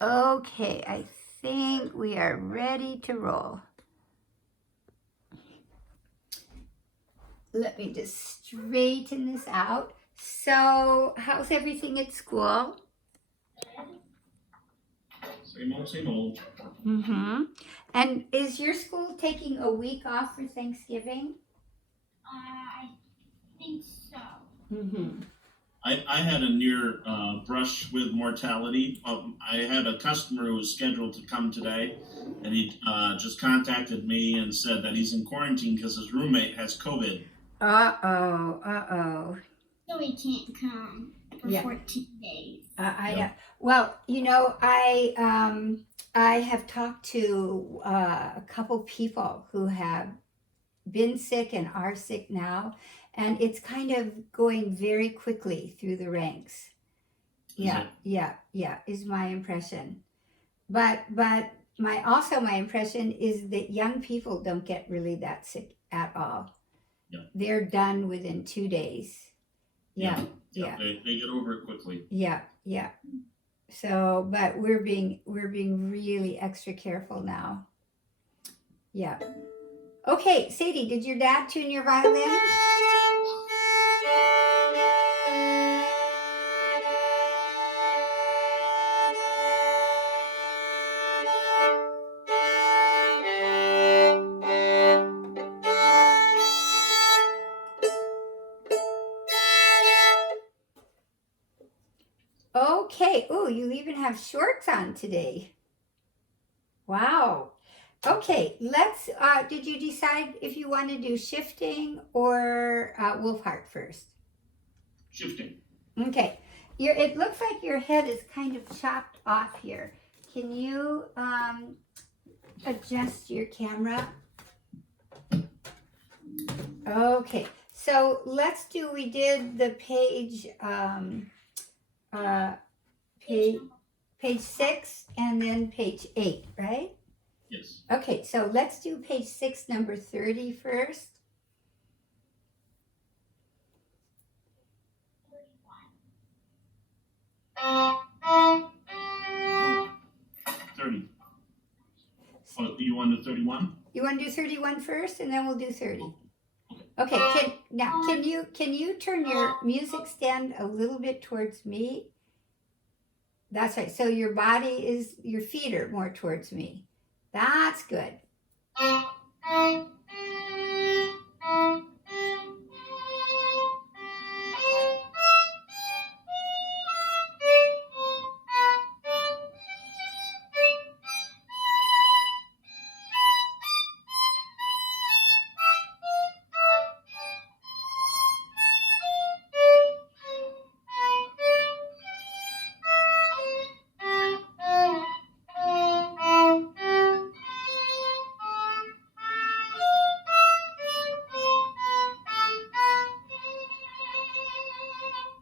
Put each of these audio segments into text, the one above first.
Okay, I think we are ready to roll. Let me just straighten this out. So, how's everything at school? Same old, same old. Mm-hmm. And is your school taking a week off for Thanksgiving? I think so. Mm-hmm. I had a near brush with mortality. I had a customer who was scheduled to come today, and he just contacted me and said that he's in quarantine because his roommate has COVID. Uh-oh. So he can't come for Yeah. 14 days. Yep. Well, I have talked to a couple people who have been sick and are sick now, and it's kind of going very quickly through the ranks. Is Yeah, is my impression. But my impression is that young people don't get really that sick at all. Yeah. They're done within 2 days. Yeah. They get over it quickly. Yeah. So, but we're being really extra careful now. Yeah. Okay, Sadie, did your dad tune your violin? Okay. Oh, you even have shorts on today. Wow. Okay, let's. Did you decide if you want to do shifting or Wohlfhart first? Shifting. Okay. It looks like your head is kind of chopped off here. Can you adjust your camera? Okay. So let's do. We did the uh, page, page 6 and then page 8, right? Yes. Okay, so let's do page 6, number 30 first. 30. Oh, you want to 31? You want to do 31 first, and then we'll do 30. Okay. Can you turn your music stand a little bit towards me? That's right. So your feet are more towards me. That's good.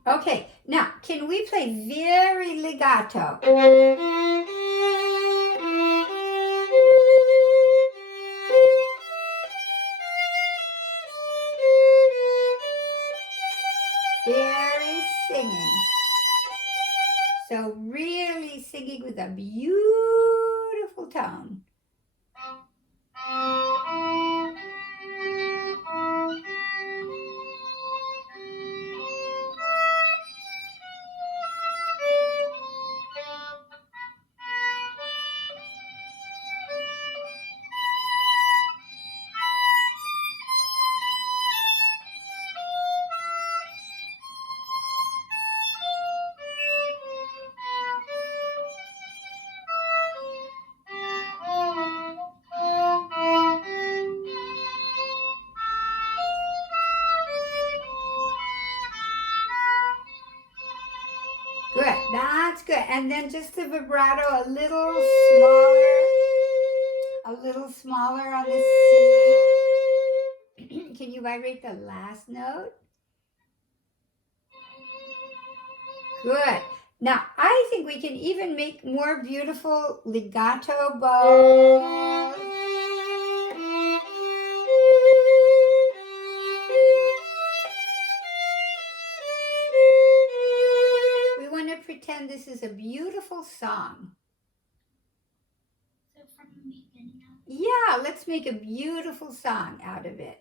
Okay, now can we play very legato? Very singing. So really singing with a beautiful tone. Good, that's good. And then just the vibrato a little smaller on the C. Can you vibrate the last note? Good. Now, I think we can even make more beautiful legato bows. We want to pretend this is a beautiful song. Yeah, let's make a beautiful song out of it.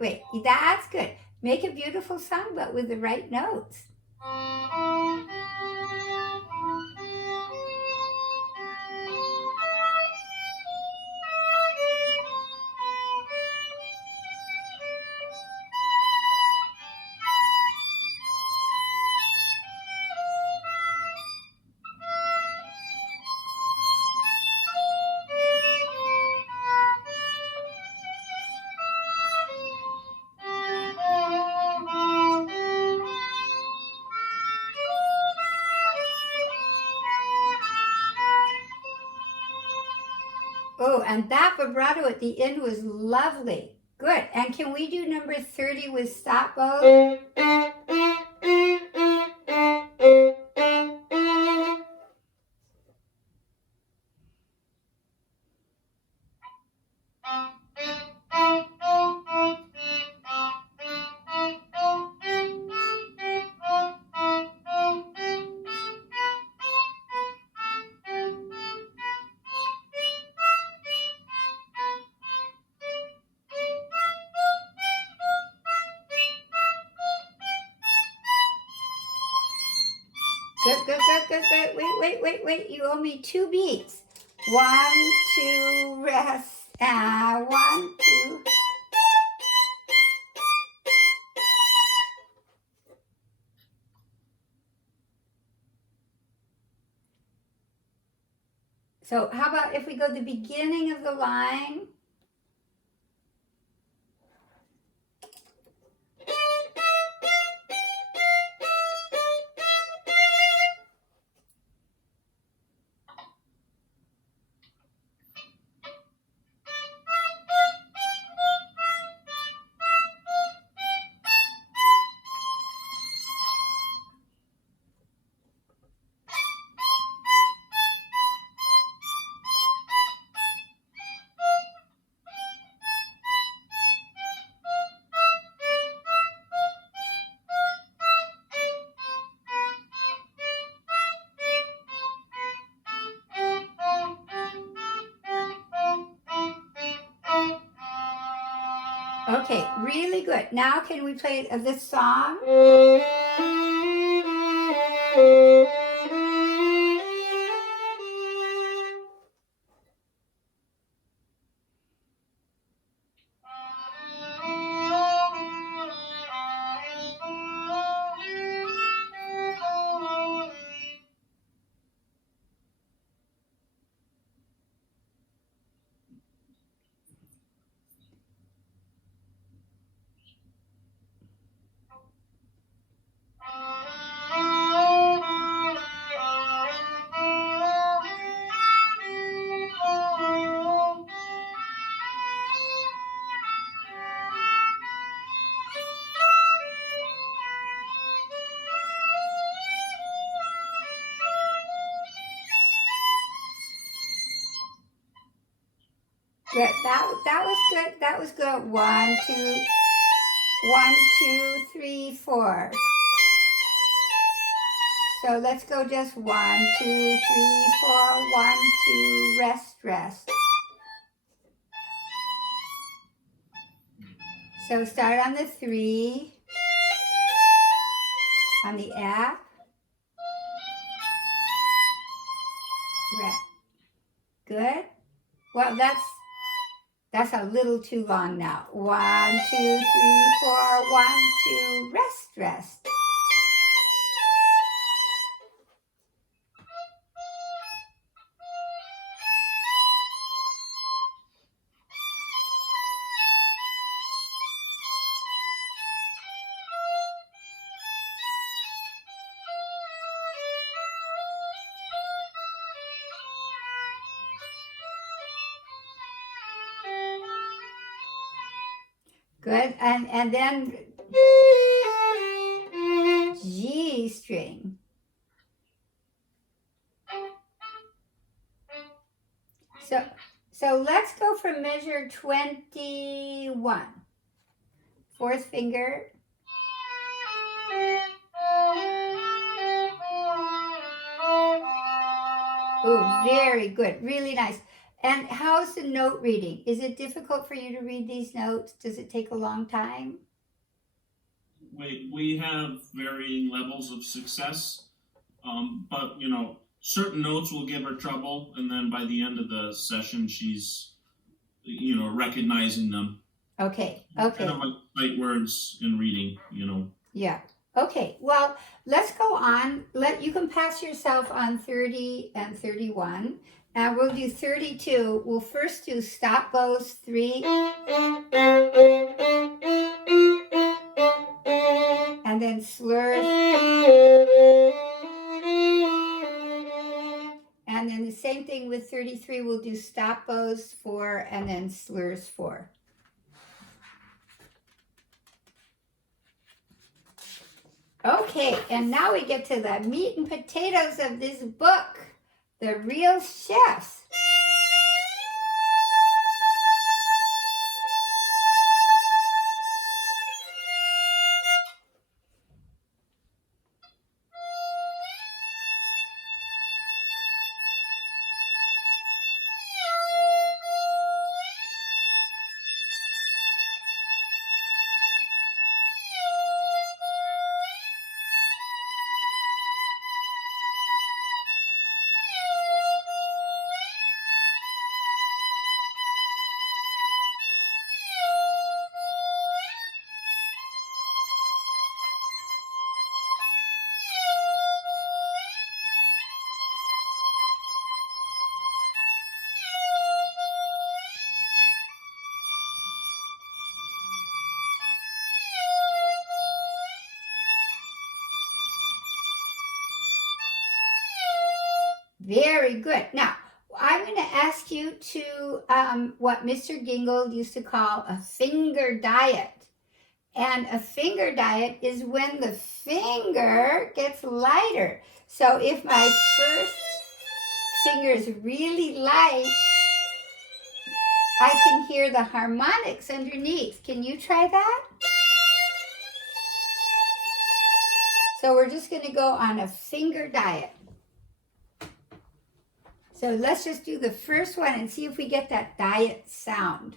Wait. That's good. Make a beautiful song, but with the right notes. Oh, and that vibrato at the end was lovely. Good. And can we do number 30 with stop bow? Good. Wait. You owe me 2 beats. 1, 2, rest. 1, 2. So how about if we go to the beginning of the line? Okay, really good. Now can we play this song? Good. That was good. That was good. 1, 2, 1, 2, 3, 4. So let's go just 1, 2, 3, 4. 1, 2, rest. So start on the 3, on the F, rest. Good. Well, that's a little too long now. 1, 2, 3, 4. 1, 2, rest. Good. And then G string. So let's go from measure 21. Fourth finger. Oh, very good. Really nice. And how's the note reading? Is it difficult for you to read these notes? Does it take a long time? We have varying levels of success, but you know, certain notes will give her trouble, and then by the end of the session, she's, you know, recognizing them. Okay. Kind of like sight words in reading, you know. Yeah. Okay. Well, let's go on. You can pass yourself on 30 and 31. And we'll do 32. We'll first do stop bows 3. And then slurs. And then the same thing with 33. We'll do stop bows 4 and then slurs 4. Okay, and now we get to the meat and potatoes of this book, The Real Chefs. Very good. Now, I'm going to ask you to what Mr. Gingold used to call a finger diet. And a finger diet is when the finger gets lighter. So if my first finger is really light, I can hear the harmonics underneath. Can you try that? So we're just going to go on a finger diet. So let's just do the first one and see if we get that diet sound.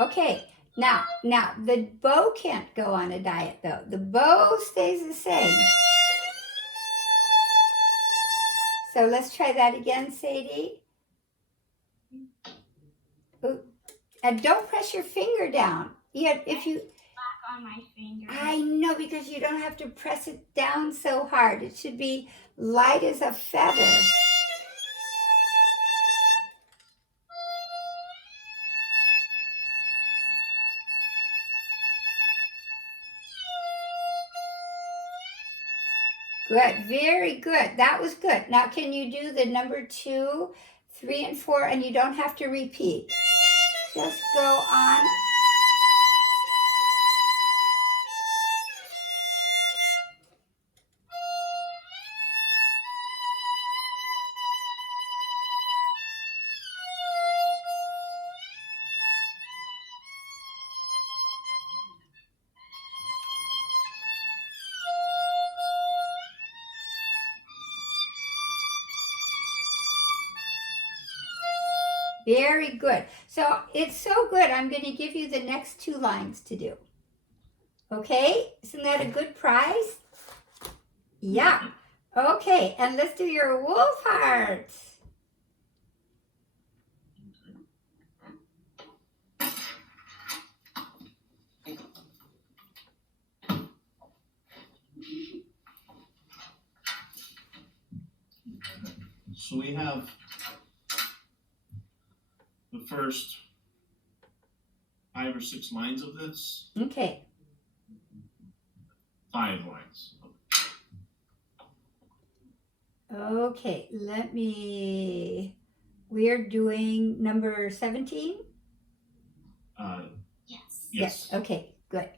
Okay, now the bow can't go on a diet though. The bow stays the same. So let's try that again, Sadie. Ooh. And don't press your finger down. Yeah, if you... On my finger. I know, because you don't have to press it down so hard. It should be light as a feather. Good, very good. That was good. Now can you do the number 2, 3, and 4, and you don't have to repeat. Just go on. Very good. So it's so good, I'm going to give you the next 2 lines to do. Okay? Isn't that a good prize? Yeah. Okay, and let's do your Wohlfhart. So we have the first 5 or 6 lines of this. Okay. 5 lines. Okay, we're doing number 17? Yes. Okay, good.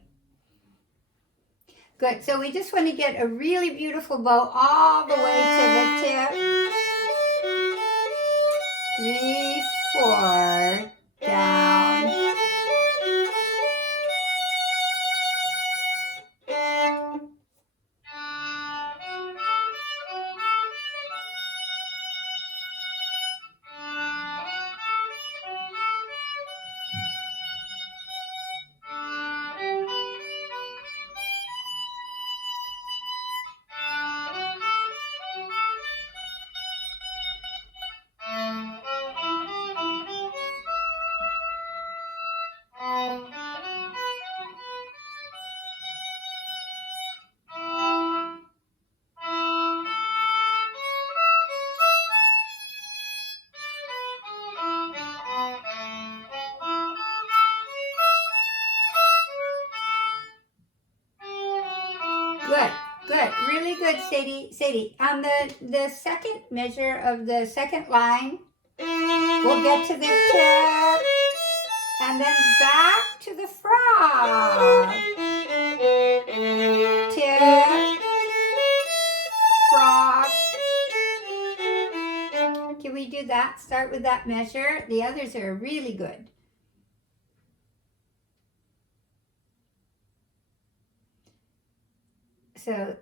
Good, so we just want to get a really beautiful bow all the way to the tip. 3, 4, down. Good, good, really good, Sadie. Sadie, on the second measure of the second line, we'll get to the tip, and then back to the frog. Tip, frog. Can we do that? Start with that measure. The others are really good. So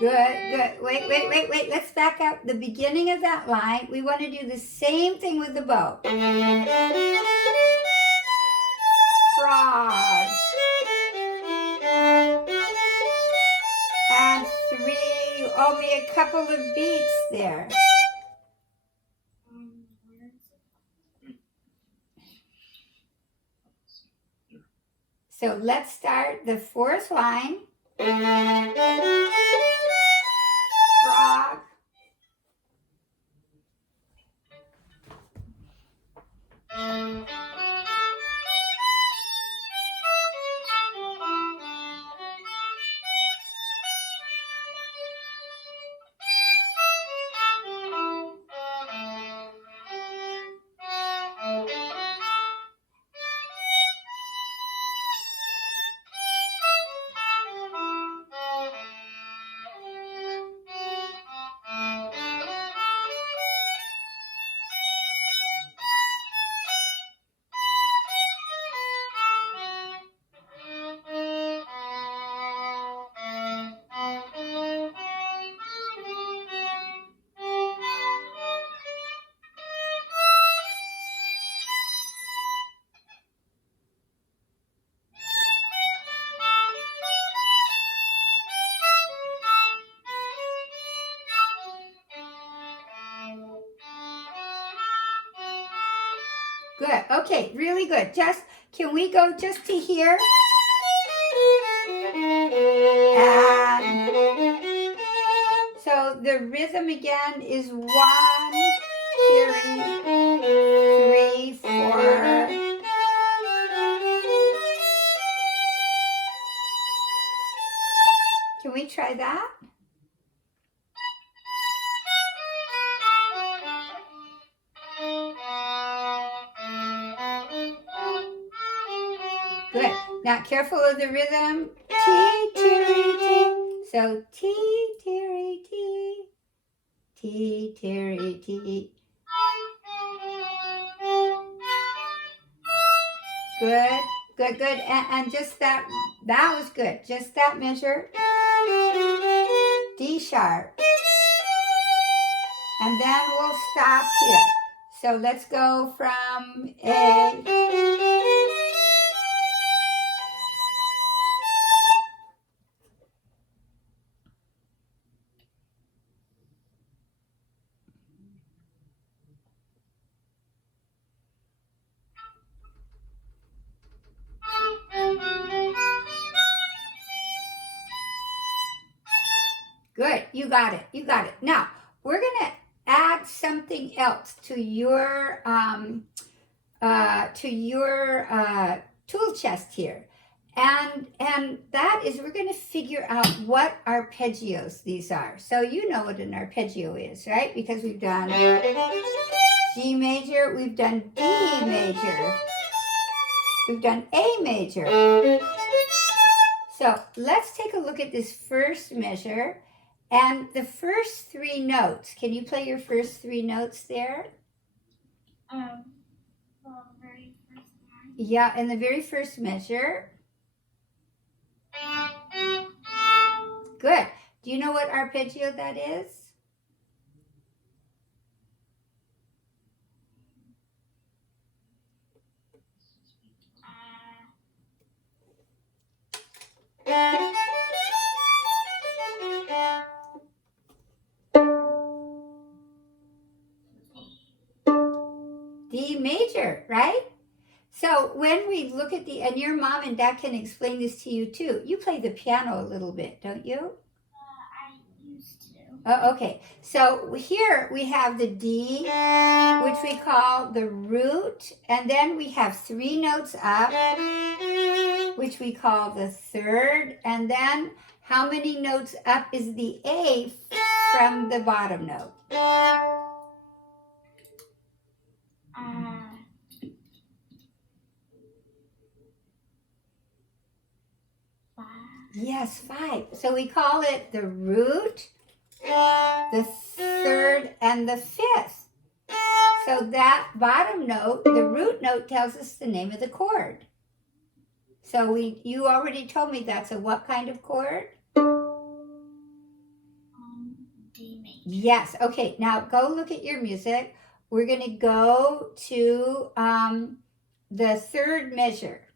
good, good. Wait. Let's back up. The beginning of that line, we want to do the same thing with the bow. Frog. And 3, you owe me a couple of beats there. So let's start the fourth line. Frog. Good. Okay, really good. Can we go just to here? And so the rhythm again is 1, 2, 3, 4. Can we try that? Good. Now careful of the rhythm. T, teary, T. So T, teary, T. T, teary, T. Good, good, good. And just that was good. Just that measure. D sharp. And then we'll stop here. So let's go from A. Good. You got it. You got it. Now, we're going to add something else to your tool chest here. And that is we're going to figure out what arpeggios these are. So you know what an arpeggio is, right? Because we've done G major, we've done D major, we've done A major. So let's take a look at this first measure and the first three notes. Can you play your first three notes there? Well, very first one. Yeah, in the very first measure. Good. Do you know what arpeggio that is? D major, right? So when we look at and your mom and dad can explain this to you too. You play the piano a little bit, don't you? I used to. Oh, okay. So here we have the D, which we call the root, and then we have three notes up, which we call the third, and then how many notes up is the A from the bottom note? Yes, 5. So we call it the root, the third, and the fifth. So that bottom note, the root note, tells us the name of the chord. So you already told me that's a what kind of chord? D major. Yes. Okay. Now go look at your music. We're going to go to the third measure.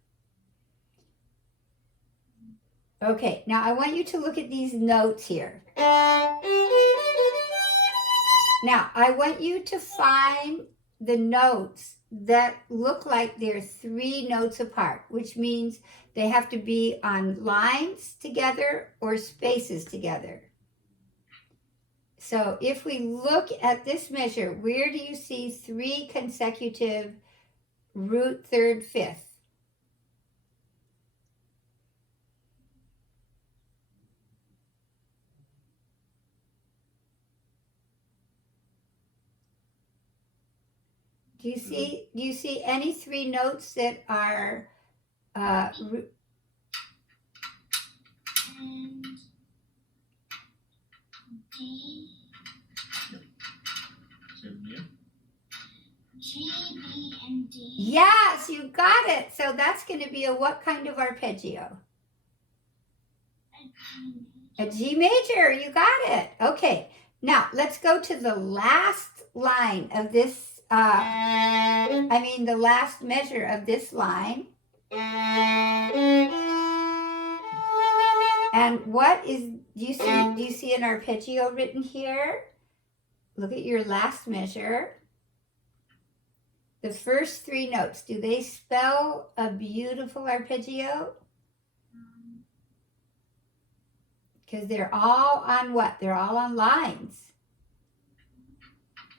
Okay, now I want you to look at these notes here. Now, I want you to find the notes that look like they're 3 notes apart, which means they have to be on lines together or spaces together. So if we look at this measure, where do you see 3 consecutive root, third, fifth? Do you see any 3 notes that are And D, G, B, and D. Yes, you got it. So that's going to be a what kind of arpeggio? A G major. You got it. Okay. Now let's go to the last line of this. The last measure of this line. And what is? Do you see an arpeggio written here? Look at your last measure. The first 3 notes, do they spell a beautiful arpeggio? Because they're all on what? They're all on lines.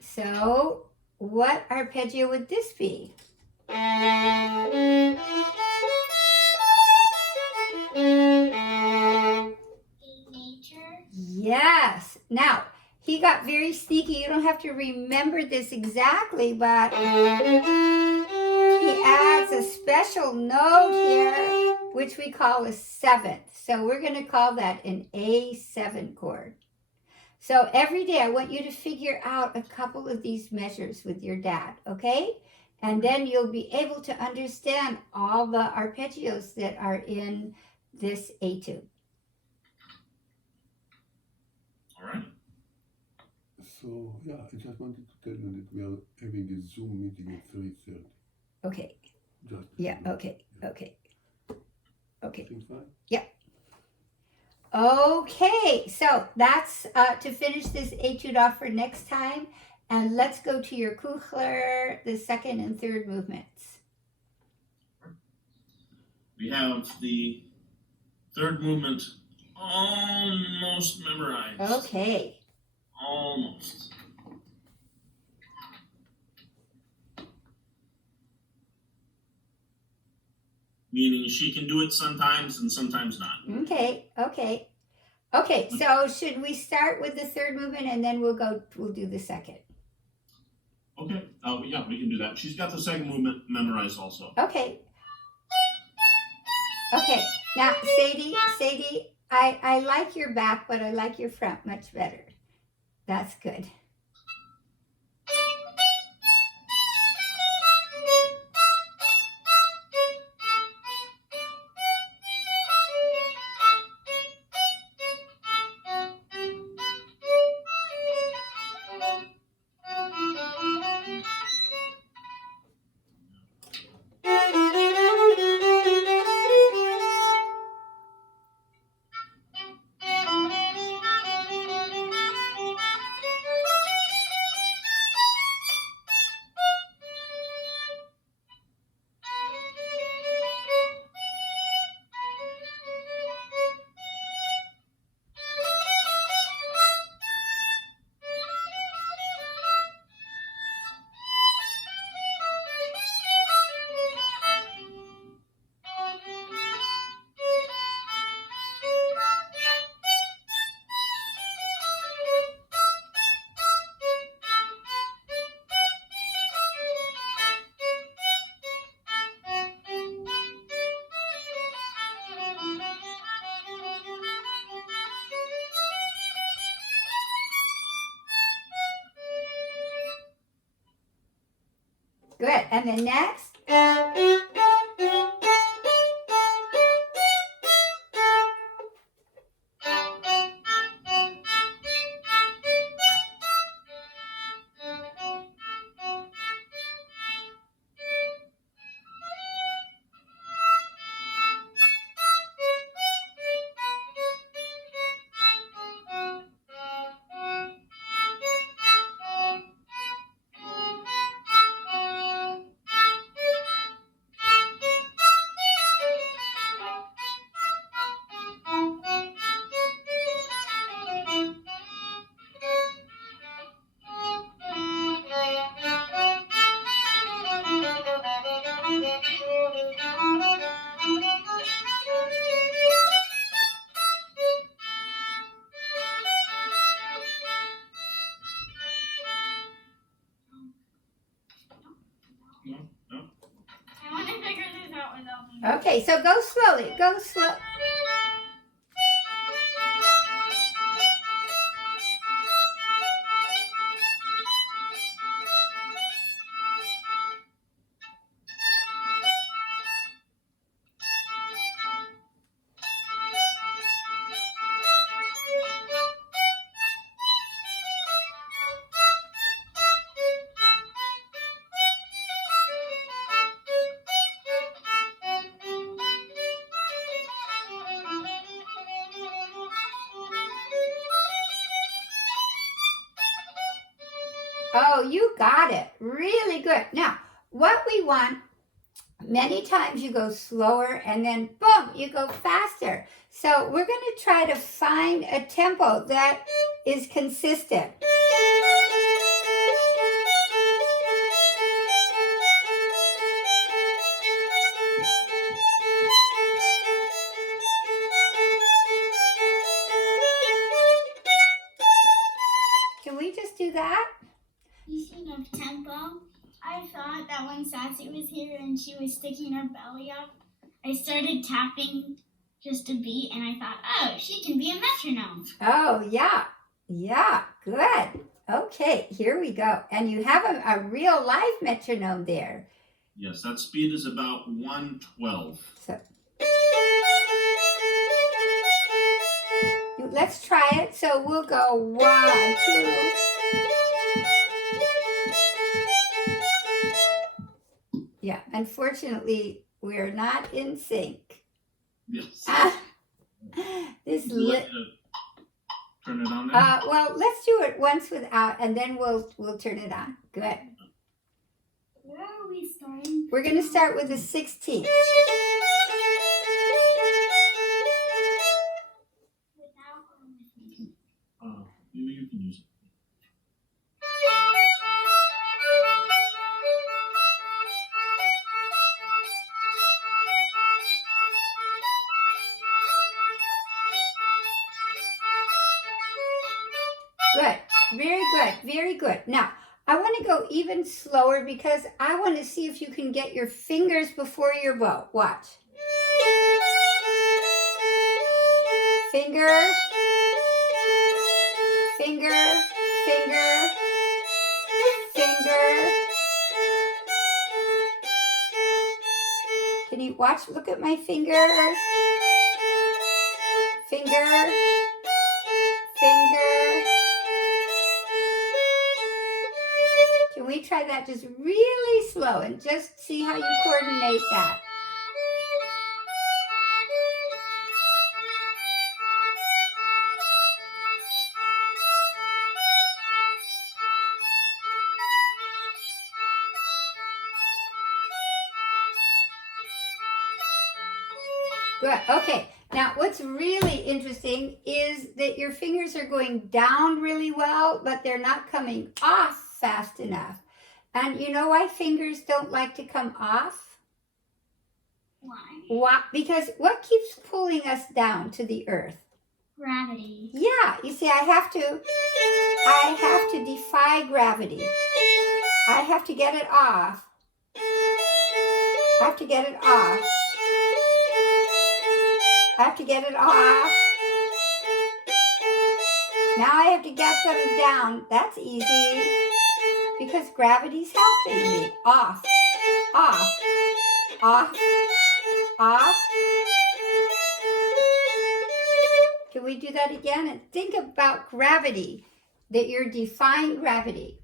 So, what arpeggio would this be? D major. Yes. Now, he got very sneaky. You don't have to remember this exactly, but he adds a special note here, which we call a 7th. So we're going to call that an A7 chord. So every day I want you to figure out a couple of these measures with your dad, okay? And then you'll be able to understand all the arpeggios that are in this etude. All right. So, yeah, I just wanted to tell you that we are having a Zoom meeting at 3:30. Okay. Just Yeah, okay. Everything fine? Okay, so that's to finish this etude off for next time. And let's go to your Kuchler, the second and third movements. We have the third movement Almost memorized. Okay. Almost. Meaning she can do it sometimes and sometimes not. Okay. Okay. Okay. So should we start with the third movement and then we'll do the second? Okay. Yeah, we can do that. She's got the second movement memorized also. Okay. Okay. Now, Sadie, I like your back, but I like your front much better. That's good. Good. And then next. No. I want to figure this out without me. Okay, so go slowly. Go slow. Oh, you got it. Really good. Now, what we want, many times you go slower and then boom, you go faster. So we're going to try to find a tempo that is consistent. Can we just do that? Speaking of tempo, I thought that when Sassy was here and she was sticking her belly up, I started tapping just a beat and I thought, oh, she can be a metronome. Oh, yeah. Yeah, good. Okay, here we go. And you have a real live metronome there. Yes, that speed is about 112. So let's try it. So we'll go 1, 2. Yeah, unfortunately, we're not in sync. Yes. This Would you like to turn it on there? well, let's do it once without, and then we'll turn it on. Good. Where are we starting? We're going to start with the 16th. You can use it. Good. Very good. Very good. Now, I want to go even slower because I want to see if you can get your fingers before your bow. Watch. Finger, finger, finger, finger. Can you watch? Look at my fingers. Finger, finger. Can we try that just really slow and just see how you coordinate that? Good. Okay. Now, what's really interesting is that your fingers are going down really well, but they're not coming off fast enough. And you know why fingers don't like to come off? Why? Because what keeps pulling us down to the earth? Gravity. Yeah. You see, I have to defy gravity. I have to get it off. I have to get it off. I have to get it off. Now I have to get them down. That's easy because gravity's helping me. Off, off, off, off. Can we do that again? And think about gravity, that you're defying gravity.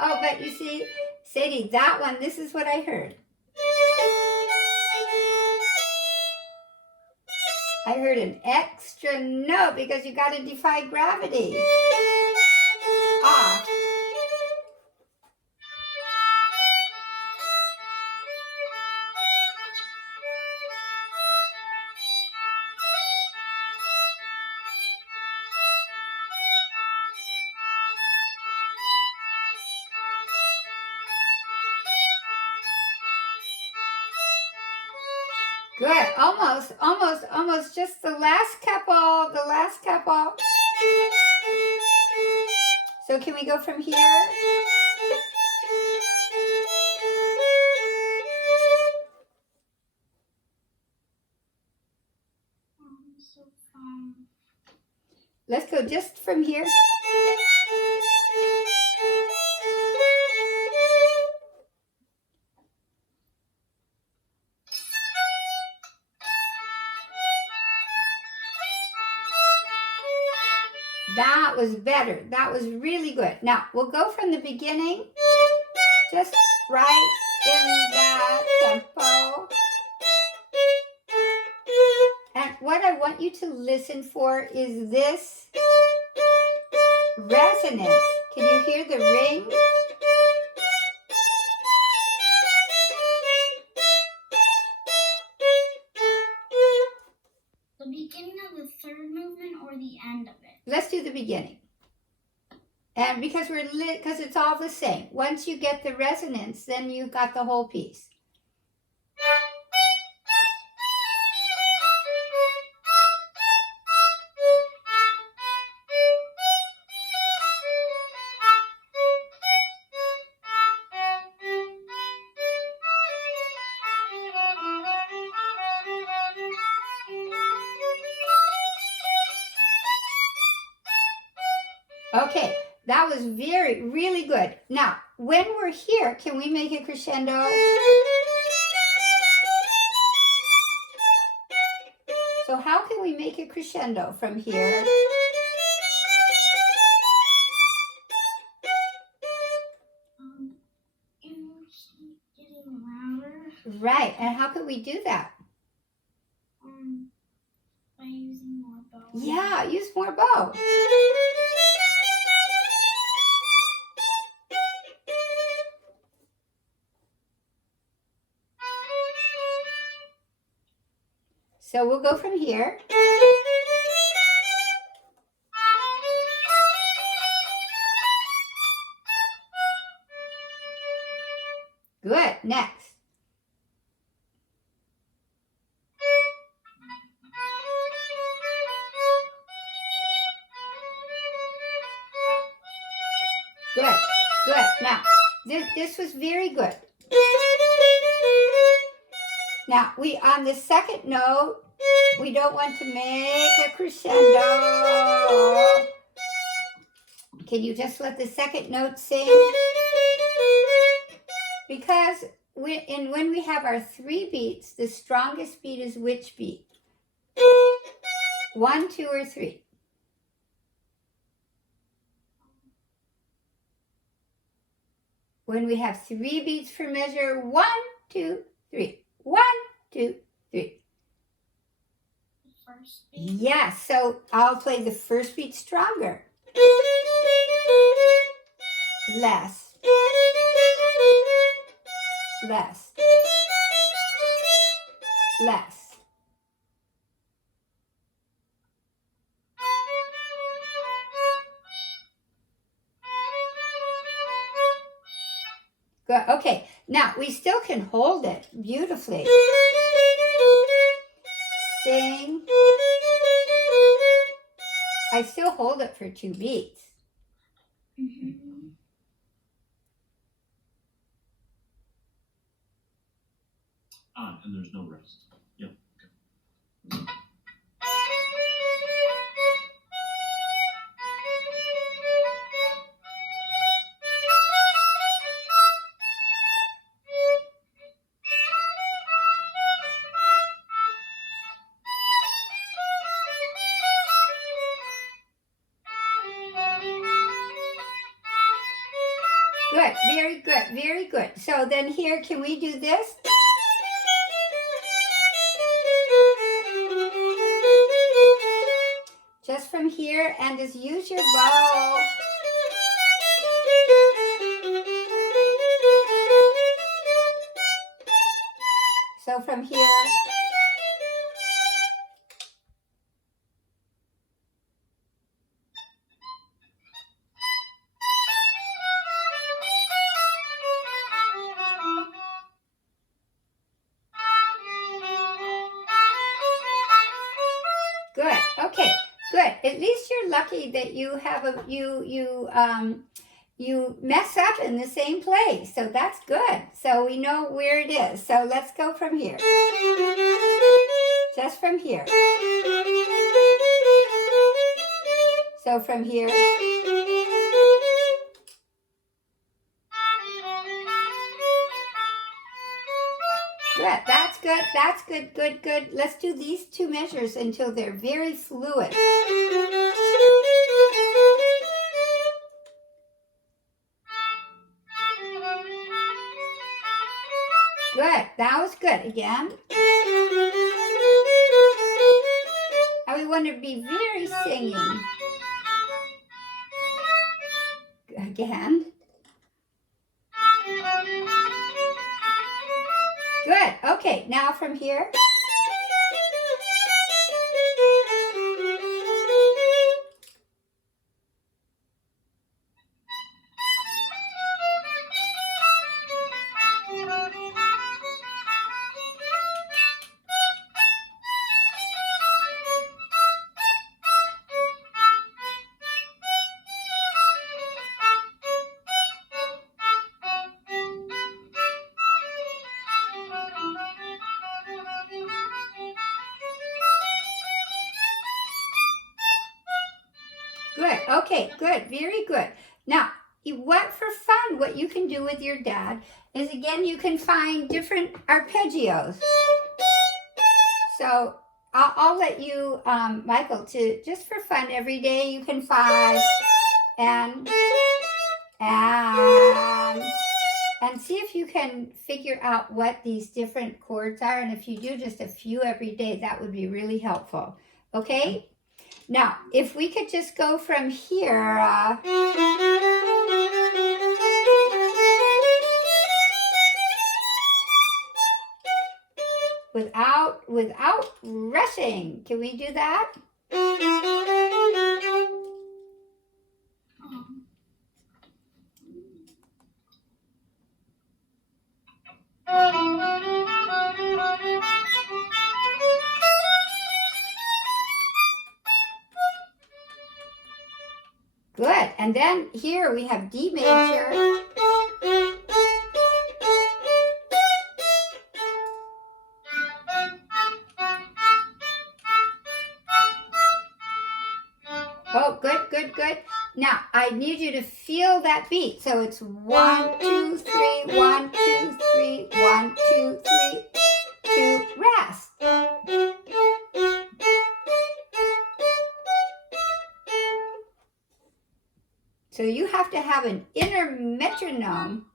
Oh, but you see, Sadie, that one, this is what I heard. I heard an extra note because you got to defy gravity. Off. Good. Almost. Just the last couple. So can we go from here? Let's go just from here. That was better. That was really good. Now, we'll go from the beginning, just right in that tempo. And what I want you to listen for is this resonance. Can you hear the ring? The beginning of the third movement or the end of it? Let's do the beginning. And because it's all the same. Once you get the resonance, then you've got the whole piece. Okay, that was really good. Now, when we're here, can we make a crescendo? So how can we make a crescendo from here? You keep getting louder. Right, and how can we do that? By using more bow. Yeah, use more bow. So we'll go from here. Good. Next. Good. Good. Now, this was very good. Now, on the second note, we don't want to make a crescendo. Can you just let the second note sing? Because when we have our 3 beats, the strongest beat is which beat? 1, 2, or 3? When we have 3 beats per measure, 1, 2, 3. 1, 2, 3. First beat. Yes, so I'll play the first beat stronger. Less. Less. Less. Good. Okay, now we still can hold it beautifully. Sing. I still hold it for 2 beats. Mm-hmm. And there's no rest. Yep. Good, very good, very good. So then here, can we do this? Just from here, and just use your bow. So from here. Good. Okay. Good. At least you're lucky that you have you mess up in the same place. So that's good. So we know where it is. So let's go from here. Just from here. So from here. Good. That's good. That's good. Good. Good. Let's do these 2 measures until they're very fluid. Good. That was good. Again. And we want to be very singing. Again. Good. Okay, now from here. Good. Okay, good. Very good. Now, what you can do with your dad is, again, you can find different arpeggios. So I'll let you, Michael, to just for fun every day you can find and see if you can figure out what these different chords are. And if you do just a few every day, that would be really helpful. Okay? Now, if we could just go from here. without rushing. Can we do that? Good. And then here we have D major. Oh, good, good, good. Now, I need you to feel that beat. So it's 1, 2, 3, 1, 2, 3, 1, 2, 3, 2, rest. So you have to have an inner metronome.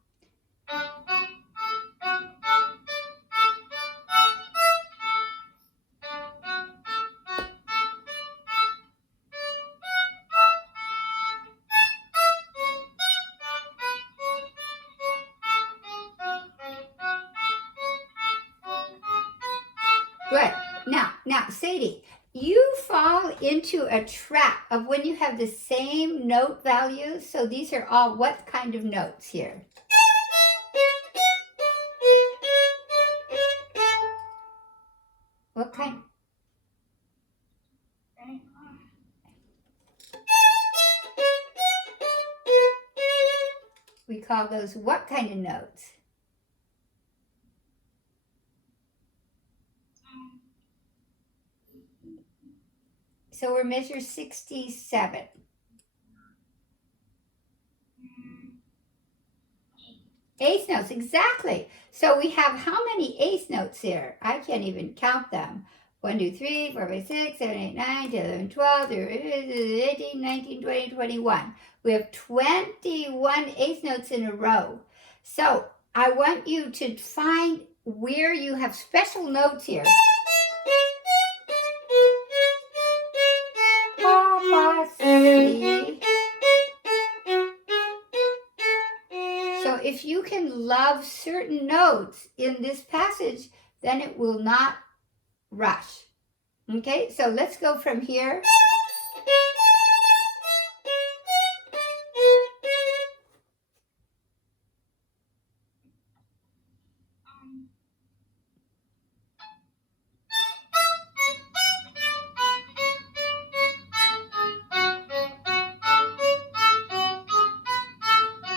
Good. Now, Sadie, you fall into a trap of when you have the same note values. So these are all what kind of notes here? What kind? We call those what kind of notes? So we're measure 67. Eighth notes, exactly. So we have how many eighth notes here? I can't even count them. 1, 2, 3, 4, 5, 6, 7, 8, 9, 10, 11, 12, 18, 19, 20, 21. We have 21 eighth notes in a row. So I want you to find where you have special notes here. So if you can love certain notes in this passage, then it will not rush. Okay, so let's go from here.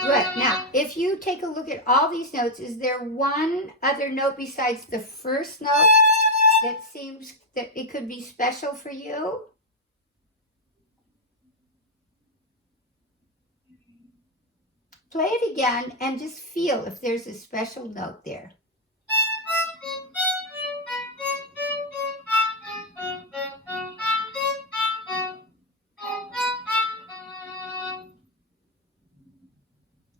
Good. Now, if you take a look at all these notes, is there one other note besides the first note that seems that it could be special for you? Play it again and just feel if there's a special note there.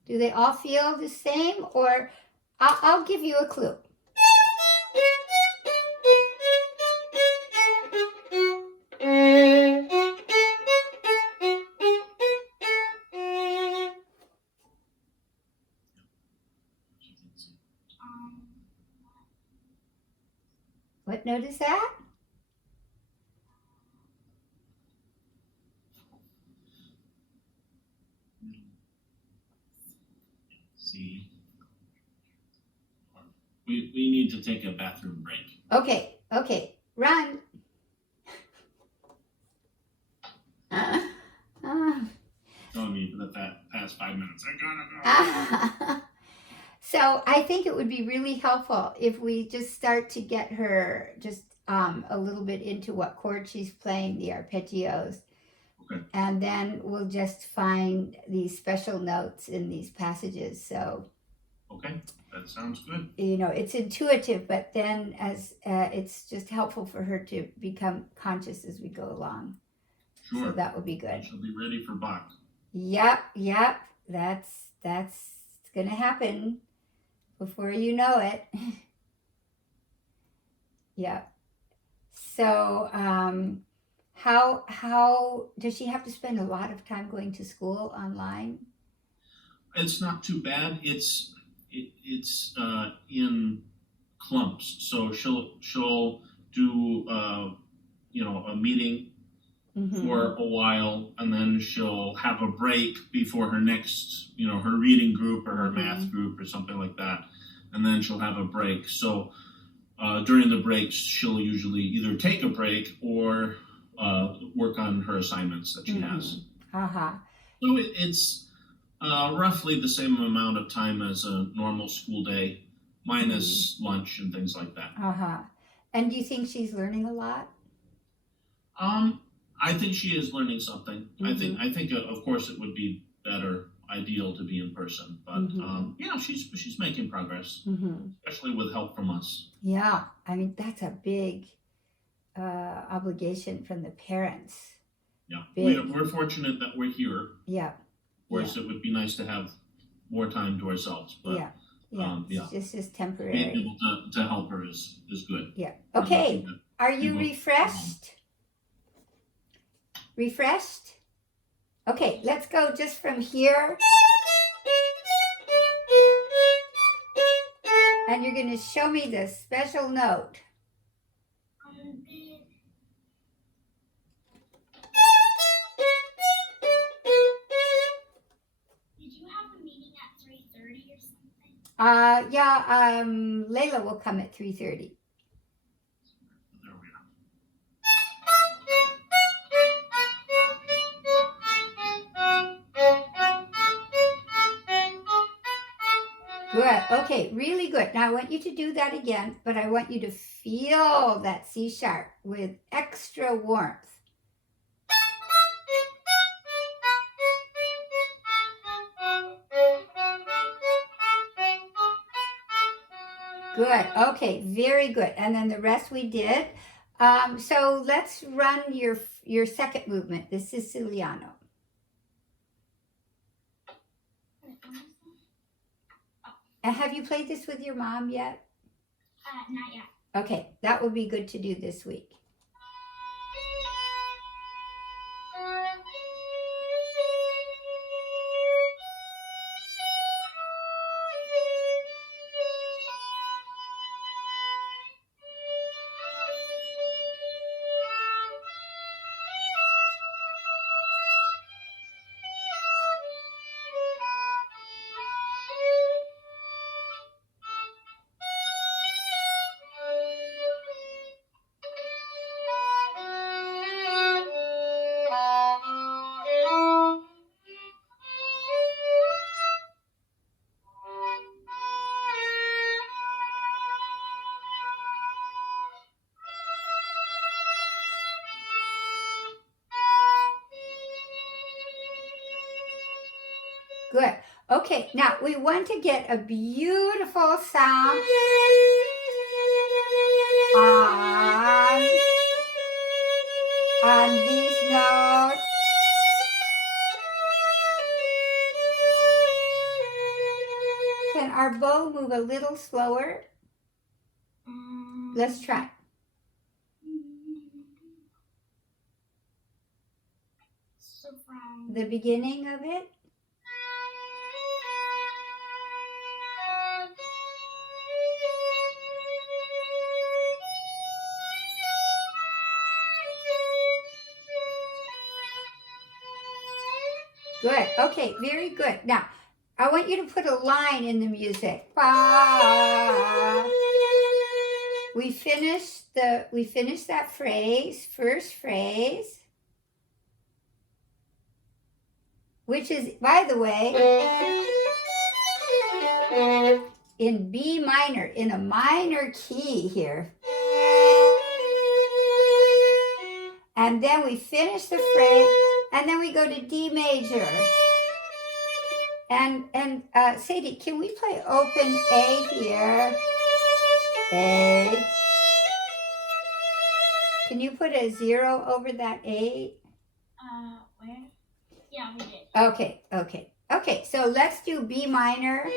Do they all feel the same? Or I'll give you a clue. What note is that? C. We need to take a bathroom break. Okay, run. Telling me for the past 5 minutes. I gotta go. So I think it would be really helpful if we just start to get her just a little bit into what chord she's playing, the arpeggios. Okay. And then we'll just find these special notes in these passages. So, Okay, that sounds good. you know, it's intuitive, but then as it's just helpful for her to become conscious as we go along. Sure. So that would be good. She'll be ready for Bach. Yep. That's gonna happen before you know it. Yep. So how does she have to spend a lot of time going to school online? It's not too bad. It's in clumps. So she'll do a meeting for a while, and then she'll have a break before her next, her reading group or her math group or something like that, and then she'll have a break. So during the breaks, she'll usually either take a break or work on her assignments that she has. So it's roughly the same amount of time as a normal school day, minus lunch and things like that. And do you think she's learning a lot? I think she is learning something. I think of course it would be ideal to be in person, but yeah, she's making progress, especially with help from us. Yeah, I mean that's a big obligation from the parents. Yeah, we're fortunate that we're here. Yeah. Of course, it would be nice to have more time to ourselves, but This is temporary. being able to help her is good. Yeah. Okay. Are you refreshed? Refreshed? Okay, let's go just from here. And you're going to show me the special note. Did you have a meeting at 3:30 or something? Layla will come at 3:30. There we are. Good. Okay, really good. Now I want you to do that again, but I want you to feel that C sharp with extra warmth. Good. Okay, very good. And then the rest we did. So let's run your second movement, the Siciliano. And have you played this with your mom yet? Not yet. Okay, that would be good to do this week. Good. Okay, now we want to get a beautiful sound on these notes. Can our bow move a little slower? Let's try. So from The beginning of it. Good. Okay, very good. Now, I want you to put a line in the music. We finished that phrase, first phrase, which is, by the way, in B minor, in a minor key here. And then we finish the phrase, and then we go to D major. And Sadie, can we play open A here? A. Can you put a 0 over that A? Where? Yeah, we did. Okay, so let's do B minor.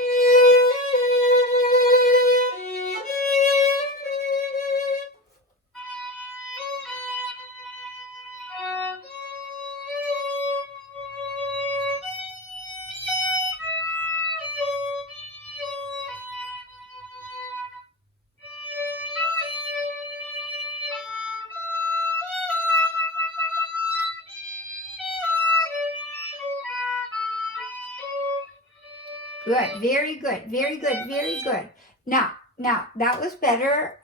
Good. Very good. Very good. Very good. Now, that was better.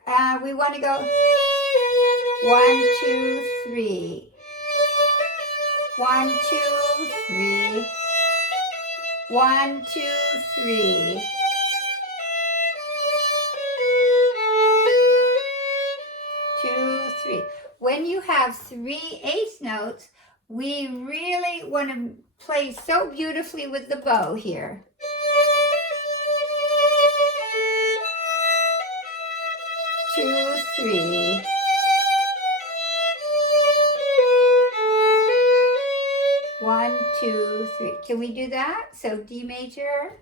We want to go 1, 2, 3. 1, 2, 3. 1, 2, 3. 2, 3. When you have 3 eighth notes, we really want to play so beautifully with the bow here. 2, 3. 1, 2, 3. Can we do that? So D major.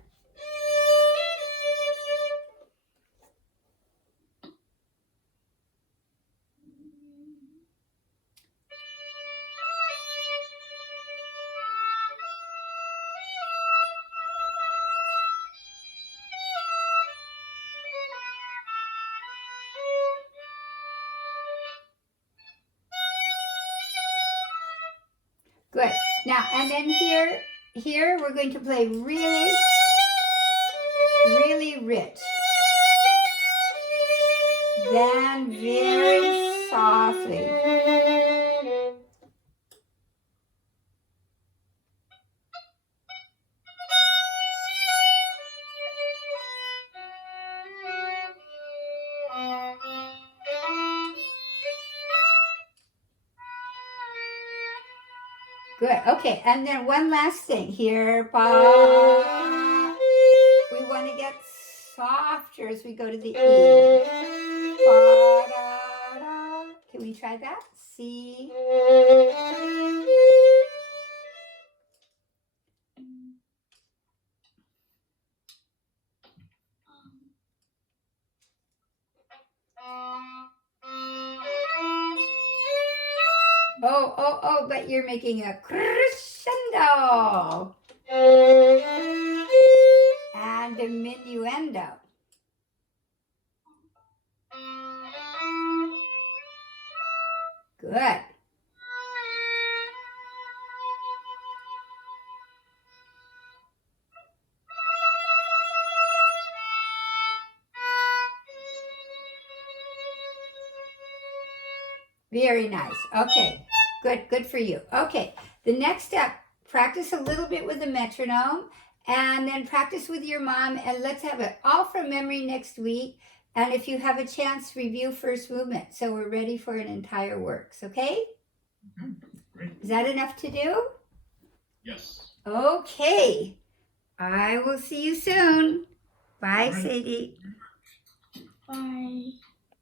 Good. Now, and then here we're going to play really, really rich. Then very softly. Good. Okay, and then one last thing here. Ba. We want to get softer as we go to the E. Ba, da, da. Can we try that? C. Oh, but you're making a crescendo and a diminuendo. Good. Very nice. Okay, good for you. Okay, the next step, practice a little bit with the metronome and then practice with your mom, and let's have it all from memory next week. And if you have a chance, review first movement. So we're ready for an entire works, okay? Great. Is that enough to do? Yes. Okay. I will see you soon. Bye, All right. Sadie. Bye.